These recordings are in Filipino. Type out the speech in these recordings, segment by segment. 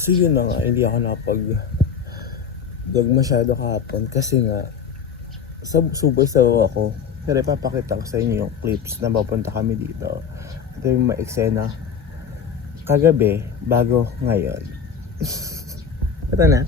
So yun na nga, hindi ako nakapag-vlog masyado kahapon kasi nga super sabaw ako. Pero ipapakita ko sa inyo yung clips na mapunta kami dito. Ito yung ma-eksena kagabi bago ngayon. Ito na.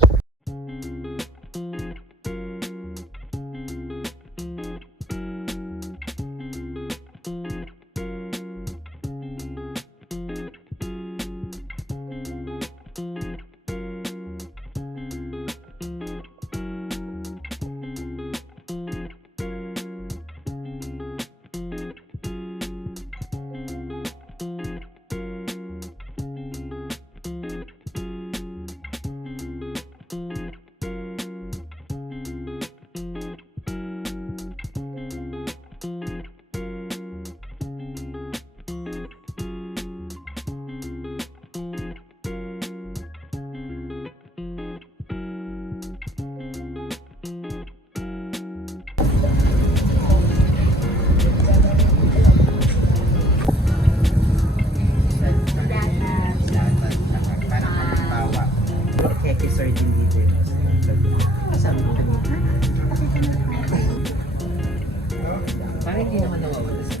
Parang hindi naman nawawala sa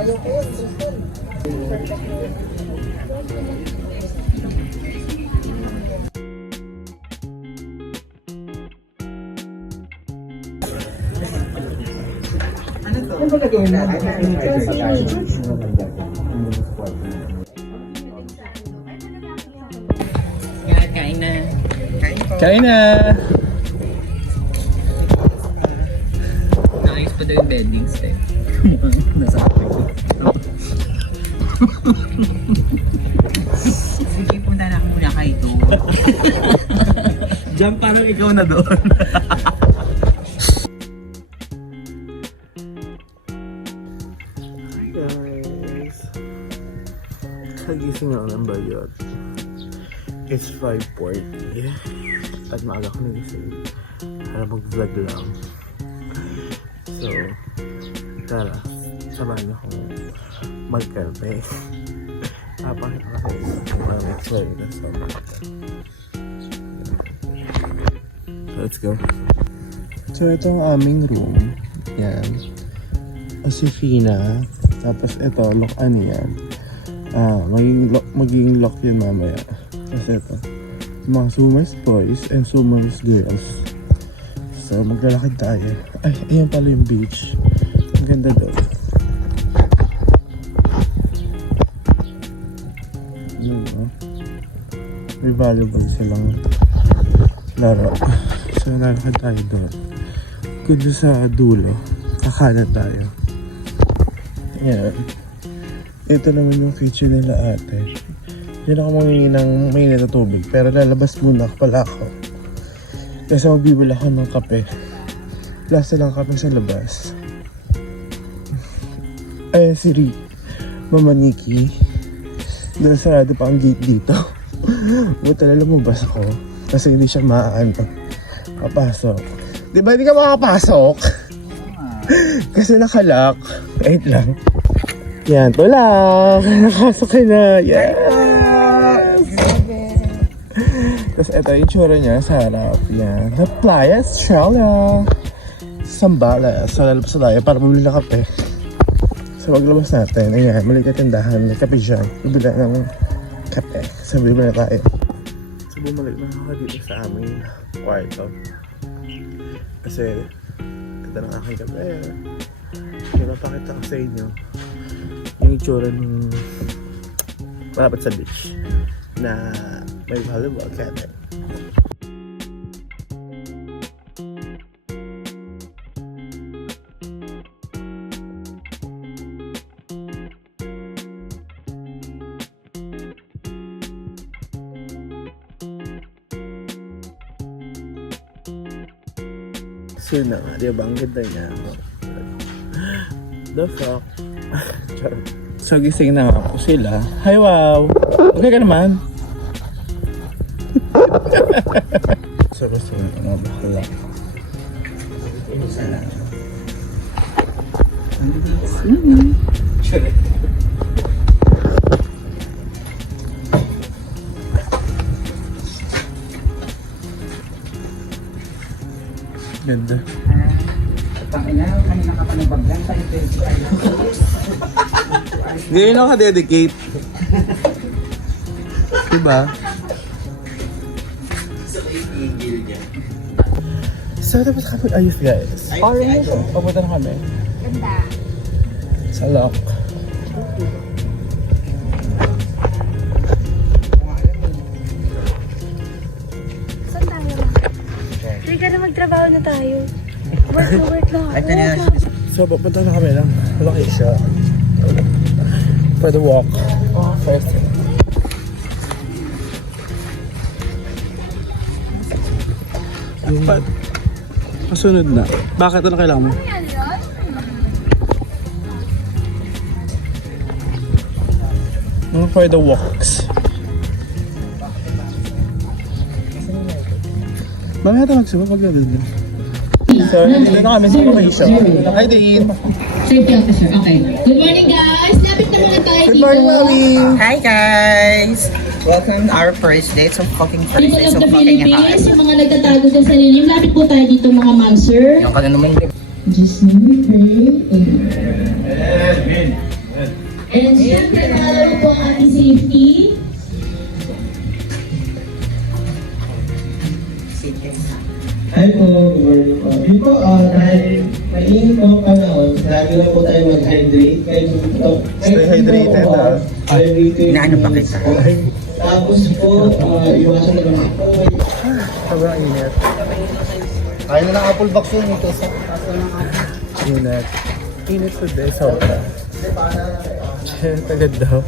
ano to? Ano ba nagawin natin? Kain na. Kain na! Nakayos pa daw yung beddings eh. Nasa akin. Sige, punta na muna kayo doon. Diyan parang ikaw na doon. Hi guys! Kagising ako ng balyot. It's 5:40 at maaga ko nagising para mag-vlog lang. So, tara, samahan niyo akong mag-karpe. Papakita ko sa inyo kung parang explain na sa mga. So, let's go. So, ito ang aming room. Yan. Osifina. Tapos ito, lock ano yan. Magiging lock yan mamaya. Kasi ito, mga Sumas boys and Sumas girls. So, maglalakad tayo. Ay, ayan pala yung beach. Ang ganda doon. Yun, oh. May volleyball silang laro. So, lalakad tayo doon. Kundi sa dulo, kakanan tayo. Ayan. Ito naman yung kitchen nila ate. Diyan ako mangingi ng mainit na tubig. Pero lalabas muna pala ako. Kasi magbibila ako ng kape. Lasa lang kape sa labas. Ay, si Mama Nikki. Dahil sarado pa ang gate dito. Buta na lumabas ako. Kasi hindi siya makapasok. Di ba hindi ka makapasok? Kasi nakalock. Wait lang. Yan, to lang. Nakasok ka na. Yes! Tapos ito yung tsura niya sa harap. Yan. The Playa Australia. Sambales. So lalabas na tayo para bumili na kape. So maglabas natin. Ayan, maliit na tindahan. May kape dyan. Bibila ng kape. So bibili na tayo. So bumalik na ako dito sa aming kwarto. Kasi ito ng aking kape. Pinapakita ko sa inyo yung itsura ng malapit sa beach na may volleyball cabinet. So yun na nga, di ba? Ang ganda niya. The fuck? So gising na nga po sila. Hi, wow! Okay ka naman? So gusto ko na bakla. Ganda. Tangina, kanina ka pa nabagyan. Ngayon ako ka-dedicate. Diba? So, dapat kami ayos guys. Papunta na kami. Ganda. Sa lock. Saan tayo na? Hindi ka na magtrabaho na tayo. Work na work na. Ay, kanina. So, papunta na kami ng location. For the walk. First. Yung kasunod na. Bakit? Ano kailangan mo? Ano yun? For the walks. Mamaya tayo magsubo pag gano'n. So, nandito na kami sa location. Hi, Dean. Safety officer. Okay. Good morning, guys. Lapit na muna tayo Good dito. morning, Mami. Hi guys! Welcome to our first day. It's so fucking first People day. of So the fucking hot. Philippines, yung mga nagtatago dyan sa lilim, lapit po tayo dito mga ma'am, sir. Yung ka na naman yung Just let me pray. And syempre, malaro po ang ating safety. Hi po, good morning po. Yun po, dahil mainit po ang panahon, lagi lang po tayo mag-hydrate. Stay hydrated, ha? Inaano pa kita? Tapos po, iwasan na lang po. Sobrang init. Kaya na ng apple box yun, ito sa Init. Init today, sobra. Tagad daw.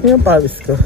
Yung pawis ko.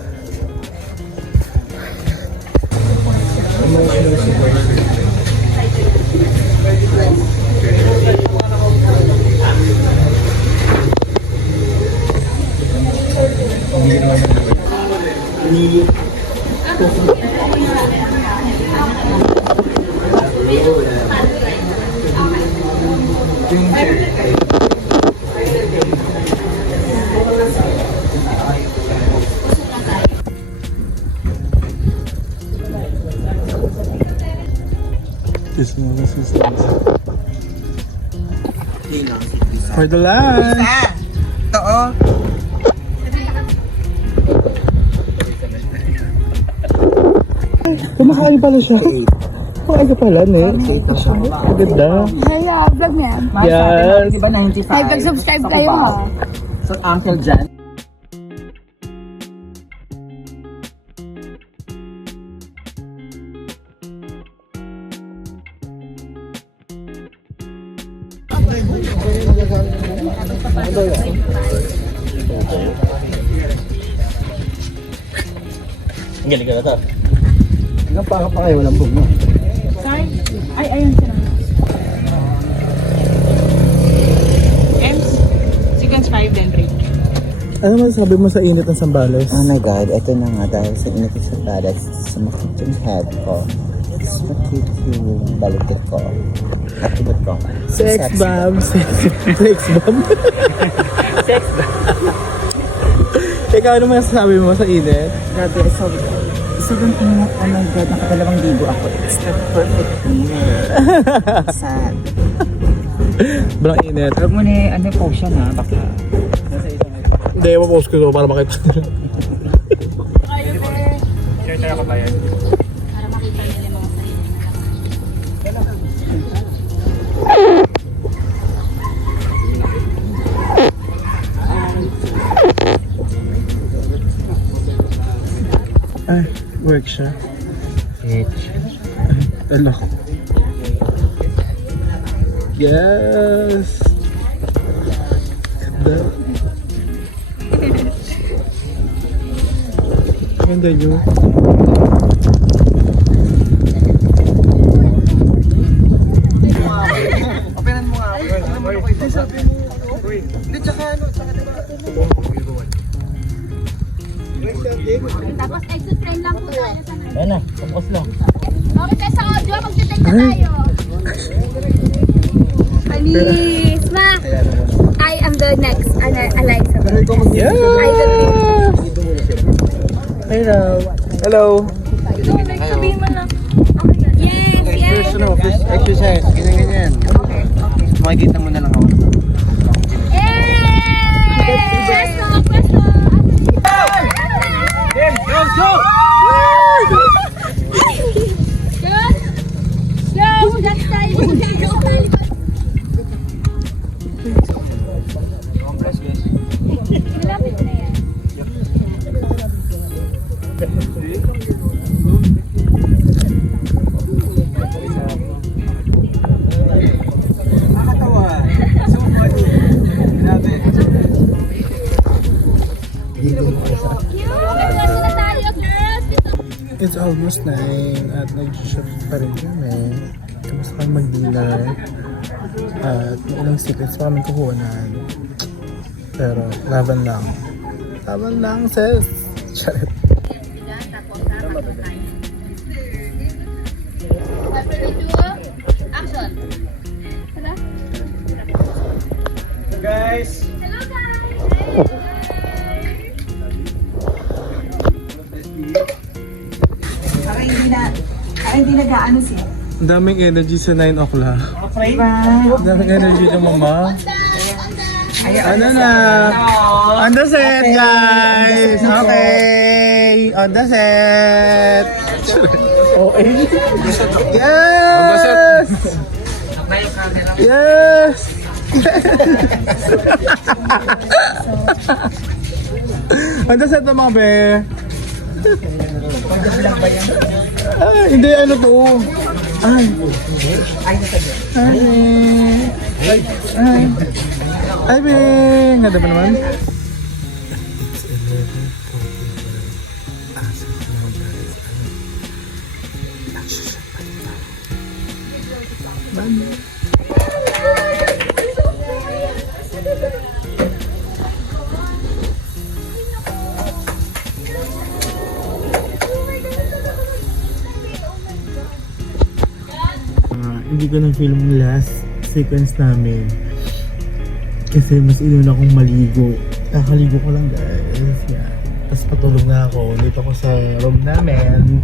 This one is for the lunch. Totoo. Kumakain pala siya. Kumakain ka pala, ne? Ang ganda. Ay, vlog na yan. Yes. Diba 95? Ay, pag-subscribe kayo ha. So, Uncle Jan. Galing ka na to. Hanggang pa kayo, walang boom, no? Ay, ayun sila. Ems, sequence 5 then break. Ano masasabi mo sa init ng Sambales? Oh my God, ito na nga dahil sa init sa balas, sumakit yung head ko. Sumakit yung balikat ko. At tibot ko. Sex bomb. Sex bomb. Sex ba? Ikaw, ano masasabi mo sa init? Grabe, sobrang ingat. Oh my God, nakadalawang libo ako. It's the perfect year. Sad. Sobrang init. Huwag mo na, ano po siya na, baka. Hindi, mapost ko ito para makita nila. Para makita nila yung mga sarili nila. Ay, work siya. Bitch. Ano? Yes! Ganda. Ganda nyo. Operan mo nga. Hindi, tsaka ano, tsaka diba? Tapos exit train lang po tayo sa kanila. Ayan na, tapos lang. Okay tayo sa audio, mag-detect na tayo. Anis, ma! I am the next, Eliza. Yeah! I will be. Hello! Hello! Sabihin mo lang. Okay. Yes, yes! First exercise, ganyan. Makikita mo na lang ako. Pwesto! Pwesto! Go! That's tayo! Malapit na yan. Pwesto na tayo, girls! It's almost 9 at nag-shift pa rin kami. Tapos kami mag-dinner. At may ilang secrets pa kami kukunan. Pero laban lang. Laban lang, sis. Charit. Action! Tara! Guys! Hello, guys! Hindi nag-aano siya. Ang daming energy sa 9 o'clock. Ang daming energy na mama. Ano na? On the set, guys! Okay! On the set! Okay? Yes! Yes! On the set na mga be! Ay, hindi, ano to? Ay. Ay. Ay. Ay, be. Ganda ba naman? Hindi ko na-film yung last sequence namin kasi mas inuna akong maligo. Kakaligo ko lang, guys. Yeah. Tapos patulog na ako. Dito ako sa room namin.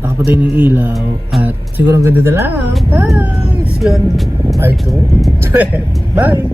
Nakapatay ng ilaw. At siguro ang ganda na lang. Bye! See you on part 2. Bye!